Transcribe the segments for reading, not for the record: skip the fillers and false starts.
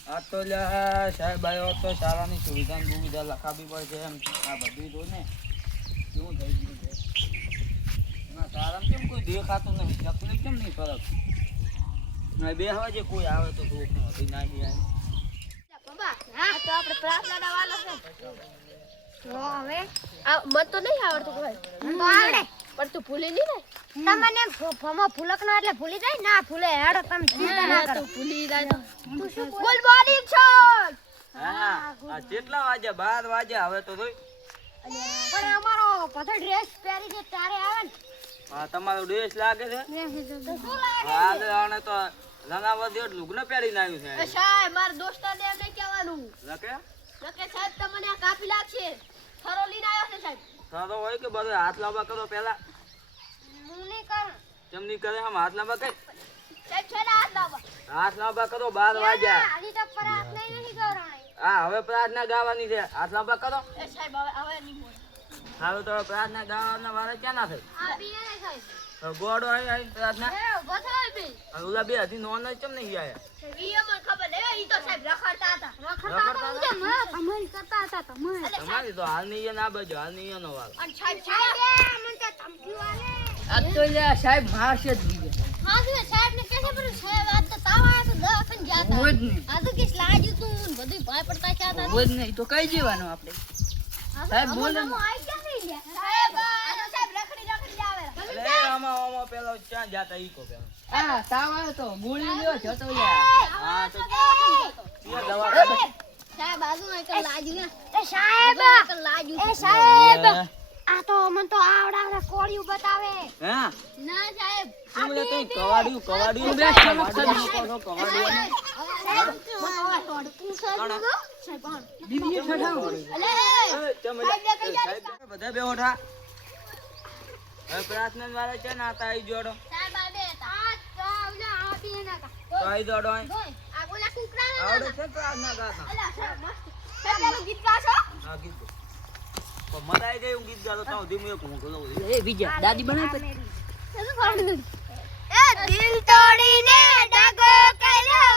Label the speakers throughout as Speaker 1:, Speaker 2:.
Speaker 1: આ તો સાહેબ આવ્યો તો શાળાની સુવિધા સુવિધા લખાવી પડશે એમ આ બધું તો ને શું થઈ ગયું છે એમાં શાળામાં કેમ કોઈ દેખાતું નહીં ચકલી કેમ નહીં ફરક બે હવે જે કોઈ આવે તો થોડુંક હતી નાખી આવે
Speaker 2: હા તો આપણે પ્રાર્થના વાલો છે હવે મત તો નહીં આવડતું કોઈ તો આવડે પણ તું ભૂલી નહીં ને તમને ફોમો ફૂલક ના એટલે ભૂલી જાય ના ભૂલે હેડો તમે ચિંતા ના કરો ભૂલી જાય તું શું બોલ બોડી છો
Speaker 1: હા આ કેટલા વાગ્યા 12 વાગ્યા હવે તો જોઈ
Speaker 2: પણ અમારો બધા ડ્રેસ પહેરી છે તારે આવે ને
Speaker 1: હા તમારો ડ્રેસ લાગે છે
Speaker 2: તો શું લાગે
Speaker 1: હાલ આને તો લગાવવા દે લુગડો પહેરીને આવ્યું છે
Speaker 2: સાહેબ માર દોસ્તાને એમ નહીં કહેવાનું
Speaker 1: લકે
Speaker 2: સાહેબ તમને આ કાપી લાગશે થરો લઈને આવ્યો છે સાહેબ
Speaker 1: તો હોય કે બધું હાથ લાંબા કરો પહેલા
Speaker 2: હું નહીં કરું
Speaker 1: કેમ નહીં કરે આમ હાથ લાંબા કઈ
Speaker 2: સાહેબ છેડા હાથ
Speaker 1: લાંબા કરો 12 વાગ્યા
Speaker 2: આજી તો પર હાથ નહીં ગવરાણે
Speaker 1: હા હવે પ્રાર્થના ગાવાની છે હાથ લાંબા કરો
Speaker 2: એ સાહેબ હવે નહીં બોલ
Speaker 1: હાલો તો પ્રાર્થના ગાવાના વારે ક્યાં ના થાય
Speaker 2: આ બીએ ને સાહેબ
Speaker 1: ગોડો આવી પ્રાર્થના
Speaker 2: એ બસાય બી
Speaker 1: અને ઓલા બે હજી નોન જ કેમ નહીં આયા
Speaker 2: ઈ મને ખબર નહી ઈ તો સાહેબ રખડતા હતા અમારી કરતા હતા
Speaker 1: તમારી તો હાલ નહીં ના બજો હાલ નહીં નો વાળ
Speaker 2: અને સાહેબ મને તો ધમકી વાલે
Speaker 3: આ તો લે સાહેબ મારશે જ દીધે
Speaker 2: હા સાહેબ ને કેસે પર સાહેબ આજ તો તાવ આયો તો દવાખાને ગયા હતા
Speaker 3: હોય જ નહીં
Speaker 2: આ તો કિસ લાગ્યું તું બધું ભય પડતા ક્યાં હતા
Speaker 3: હોય જ નહીં તો કઈ જવાનું આપણે સાહેબ બોલે ને.
Speaker 2: આઈ ક્યાં નહીં લે સાહેબ આ તો સાહેબ રખડી આવે
Speaker 1: અરે આમાં પેલો ક્યાં જાતા ઈ કો પેલો
Speaker 3: હા તાવ આવ્યો તો ગોળી લ્યો જતો લે
Speaker 1: હા તો દવા
Speaker 2: સાહેબ બાજુ એક લાગ્યું એ સાહેબ એ સાહેબ આ તો મન તો આવડા કોળિયું બતાવે
Speaker 1: હા
Speaker 2: ના સાહેબ
Speaker 1: શું લે કઈ કવાડ્યું કવાડ્યું
Speaker 3: બે
Speaker 1: કવાડ્યું
Speaker 3: દીદી ઠઠાવ
Speaker 1: બધા બે ઓઠા હવે પ્રાર્થના વાળા છે ના તા આઈ જોડો તો આઈ જોડો આવડે છે પ્રાર્થના ગાતા હા ગીત તો મજા આવી ગઈ હું ગીત ગાતો તાવ ધીમું એક હું ગલો
Speaker 3: એ બીજા દાદી બનાવે
Speaker 2: દિલ તોડીને ડગો કર્યો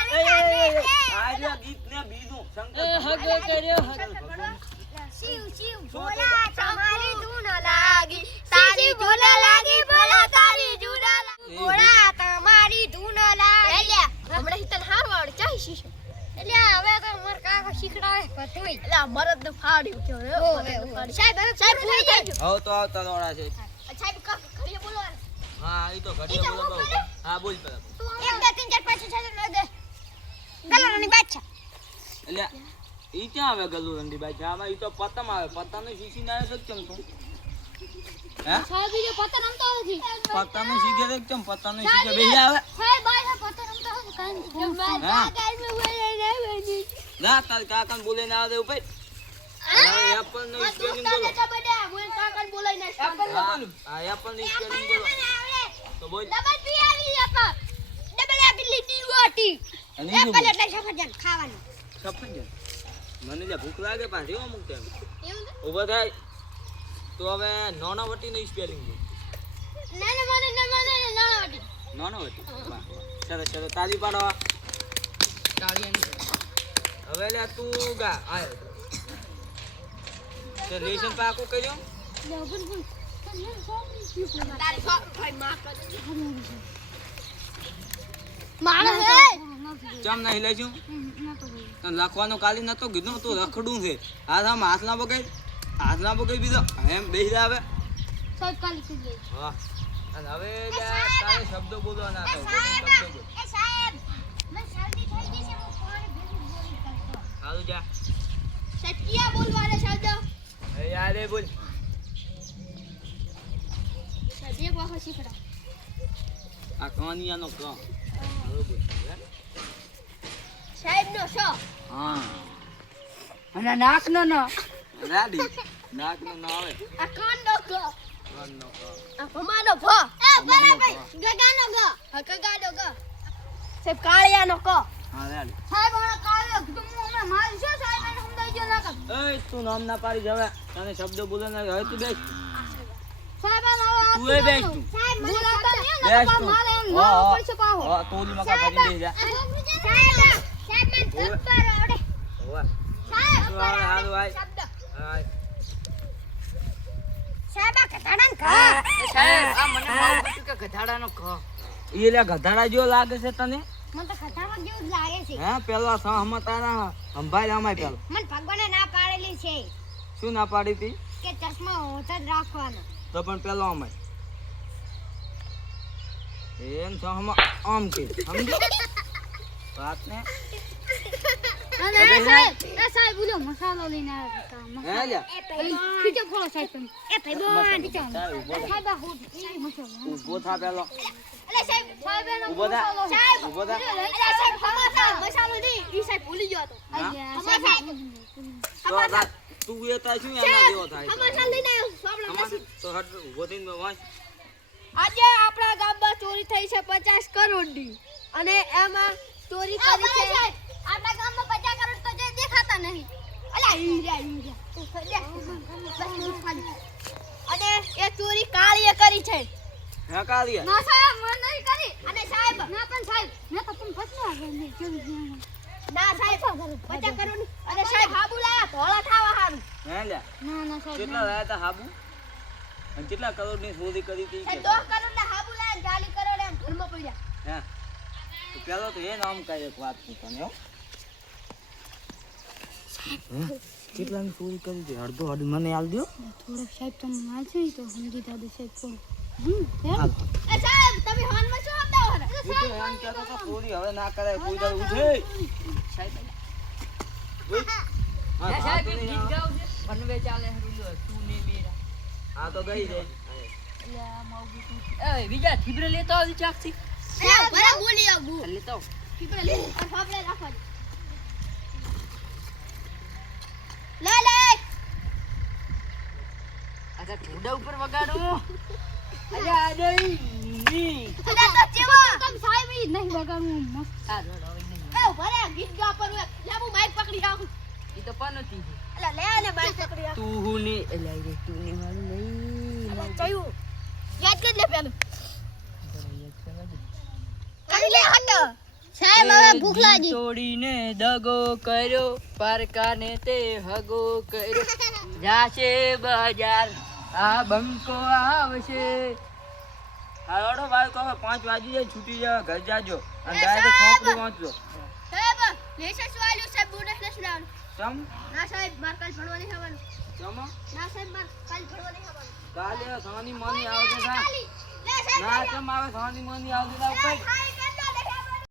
Speaker 1: આ ગીત ને બીજું શંકર
Speaker 3: હગો કર્યો
Speaker 2: શિવ શિવ ભોલા તમારી ધૂન લાગી તારી ધૂન લાગી ભોલા તારી ધૂન લાગી ભોલા તમારી ધૂન લાગી હમણે તને હારવાડ ચાહી શીશો એટલે હવે તો માર કાકો શીખડાવે બધું એટલે મરદ ને ફાડ્યું કે સાહેબ સાહેબ ભૂલ થઈ ગયું
Speaker 1: હવે તો આવતા દોડા છે
Speaker 2: સાહેબ ઘડીએ બોલો
Speaker 1: હા ઈ તો ઘડીએ બોલો બહુ હા બોલ પેલા
Speaker 2: 1 2 3 4 5 6 7 8 ગલાની બાદશાહ
Speaker 1: એટલે ઈ ક્યાં આવે ગલ્લુ રંડી ભાઈ આમાં ઈ તો પતમ આવે પતમ શીખી ના આવે કેમ તું હે
Speaker 2: સાહેબ ઈ પતન રમતો નથી
Speaker 1: પતમ શીખે રે કેમ પતમ શીખે બેહી આવે
Speaker 2: સાહેબ બાય પતન રમતો નથી કાઈ
Speaker 1: ના તાર કાકાને બોલે ના આવે ઉપર એપલ નો સ્પેલિંગ બોલો
Speaker 2: કાકાને બોલાઈ ના
Speaker 1: હા એપલ નો સ્પેલિંગ બોલો તો બોલ
Speaker 2: ડબલ પી આવી આપા ડબલ આપેલી ડીઓટી
Speaker 1: અને
Speaker 2: એપલ એટલે સફરજન ખાવાનું
Speaker 1: સફરજન મને જે ભૂખ લાગે પાછી અમુક ટાઈમ
Speaker 2: એવું
Speaker 1: ઉભો થાય તો હવે નોનાવટી નો સ્પેલિંગ બોલ
Speaker 2: નાનાવટી
Speaker 1: નોનાવટી વાહ સરસ સરસ તાળી પાડો
Speaker 3: તાળીયાની
Speaker 1: હવે લે તું ગા આય તે લેશન પાકો કર્યો
Speaker 2: તારે ભાઈ માફ કરજો માણસ
Speaker 1: ચમ નહીં લેશું તને લખવાનું કાલી નતો કીધું તું રખડું છે હાથ ના બગાઈ બીજો એમ બેસી આવે
Speaker 2: સાહેબ કાલી થઈ ગઈ
Speaker 1: હા અને હવે તારે શબ્દો બોલવા ના થાય શબ્દો બોલ
Speaker 2: એ સાહેબ મને શરદી થઈ ગઈ છે હું પાણી ભેગું બોલી કરતો
Speaker 1: સારું જા
Speaker 2: સાહેબ ક્યાં બોલવાના શબ્દ
Speaker 1: એ યાર એ બોલ
Speaker 2: સાહેબ એક વખત શીખડા
Speaker 1: આ કહાનીયાનો ક હવે બોલ
Speaker 2: સાહેબ નો શો
Speaker 1: હા
Speaker 3: અને નાક નો ન
Speaker 1: રાડી નાક નો ના આવે
Speaker 2: આ કાન નો ક
Speaker 1: કાન નો ક
Speaker 2: આ ભમાનો ભ એ બરાબર ગગાનો ગ હા ગગાનો ગ સાહેબ કાળિયાનો ક
Speaker 1: હા રાડી
Speaker 2: સાહેબ આ કાળિયો તમે મારી શું સાહેબ એને સમજાઈ ગયો ના કર
Speaker 1: એ તું નામ ના પાડી જવે તને શબ્દો બોલે ના હવે તું બેસ
Speaker 2: સાહેબ આ
Speaker 1: તું એ બેસ તું
Speaker 2: સાહેબ મને લાગતા નહીં
Speaker 1: બેસ
Speaker 2: ને
Speaker 1: તું
Speaker 2: મારે એમ
Speaker 1: હા
Speaker 2: ના પડશે પાહો
Speaker 1: હા તોલી મકા ભરી દે જા
Speaker 2: સાહેબ સાહેબ મને
Speaker 3: ગધાડાનો ઘ.
Speaker 1: ઈ લે ગધાડા જેવો લાગે છે તને
Speaker 2: મને તો ખતરનાક જેવું જ લાગે છે
Speaker 1: હે પેલો સહમતાના સંભાળ અમાય પેલો
Speaker 2: મને ભગવાને ના પાડેલી છે
Speaker 1: શું ના પાડી હતી
Speaker 2: કે ચશ્મા હોત જ રાખવાનો
Speaker 1: તો પણ પેલો અમાય એમ સહમ આમ કે સમજો વાત ને
Speaker 2: સાહેબ બોલો મસાલો લઈને આવ્યા
Speaker 1: હે લે
Speaker 2: ખીચો ફોડો સાહેબ તમે એ ભાઈ બોલ
Speaker 1: સાહેબ ઊભો થા.
Speaker 2: સાહેબ
Speaker 1: ઊભો થા પેલો
Speaker 2: અલે સાહેબ સાહેબ
Speaker 1: ઊભો થા
Speaker 2: સાહેબ
Speaker 1: ઊભો થા
Speaker 2: અલે સાહેબ ખમાસા મસાલો દે ઈ સાહેબ ભૂલી ગયો તો
Speaker 1: હા? તો રાત તું એ તા શું એના જેવો થાય
Speaker 2: ખમાસા લઈને આવ્યો સોબલા
Speaker 1: અમારે તો હટ ઊભો થઈને વાંચ
Speaker 2: આજે આપણા ગામમાં ચોરી થઈ છે 50 કરોડની અને એમાં ચોરી કરી છે આપણા ગામમાં 50 કરોડ તો જે દેખાતા નહીં અલા ઈ રહ્યા અને એ ચોરી કાળીએ કરી છે
Speaker 1: હે કાલિયા
Speaker 2: ના સાહેબ મને નહીં કરી અને સાહેબ ના પણ સાહેબ મેં તો તમને ફસનો આગળ ચોરી ના સાહેબ 50 કરોડ અને સાહેબ હાબુ લાયા ધોળા થાવા હારું
Speaker 1: હે લે
Speaker 2: ના સાહેબ
Speaker 1: કેટલા લાયા તા હાબુ અને કેટલા કરોડની ચોરી કરી હતી
Speaker 2: સાહેબ 2 કરોડના હાબુ લાયા 40 કરોડ એમ ઘરમાં પડ્યા
Speaker 1: હે તો પેલો તો એ નામ કાંઈ એક વાત પૂછો ને હો કેટલાની ચોરી કરી હતી અડધો અડધ મને આલ દો
Speaker 2: થોડોક સાહેબ તમે મારશે તો સમજી દાદા સાહેબ થોડું એ સાહેબ તમે હોનમાં શું આપતા હો
Speaker 1: એ તો એમ કહેતો તો ચોરી હવે ના કરાય કોઈ દાડો ઉઠે
Speaker 3: સાહેબ
Speaker 1: હા,
Speaker 3: હે સાહેબ એક
Speaker 1: તો
Speaker 3: ગીત
Speaker 1: નહીં
Speaker 3: ગાવ છે બનવે ચાલે હરુલો તું ને મેરા.
Speaker 1: આ તો ગઈ જાય
Speaker 3: એટલે આમાં ઊભી તું એ બીજા થીબરે લેતો આવજે ચાકથી
Speaker 2: સાહેબ બરા બોલી આગુ
Speaker 3: લેતો આવ.
Speaker 2: કીપરે લે આ ફાફલે રાખો લે લે
Speaker 3: અચ્છા ઢોડા ઉપર વગાડો અલ્યા આ નહીં
Speaker 2: અલા તો ચેવો તમ સાહેબ ઈ નહીં બગાડવું મસ્ત
Speaker 3: આ ઢોડા હોય નહીં
Speaker 2: એ ભરે ગીત ગા પર લે હું માઈક પકડી રાખું
Speaker 3: ઈ તો પનોતી છે.
Speaker 2: અલા લે ને માઈક પકડી રાખ
Speaker 3: તું ને એલા રે તું ને વાળું નહીં
Speaker 2: અલા ચયું યાદ કરી લે પેલું કરી લે હટ સાહેબ હવે ભૂખ લાગી
Speaker 3: તોડીને દગો કર્યો પારકાને તે હગો કર્યો જાશે બજાર આ બંકો આવશે
Speaker 1: હાલો ભાઈ કહો 5 વાગી જાય છૂટી જાય ઘર જાજો અને ડાયરેક્ટ છોકરી વાંચજો
Speaker 2: સાહેબ લેસસ વાળું સાહેબ બોનસ લેસ લાવવાનું
Speaker 1: ચમ
Speaker 2: ના સાહેબ માર કાલ ભણવા નહીં આવવાનું
Speaker 1: ચમ
Speaker 2: ના સાહેબ માર કાલ ભણવા નહીં આવવાનું
Speaker 1: કાલે સોની મની આવશે
Speaker 2: લે સાહેબ
Speaker 1: ના ચમ આવે સોની મની આવશે ના ઉપર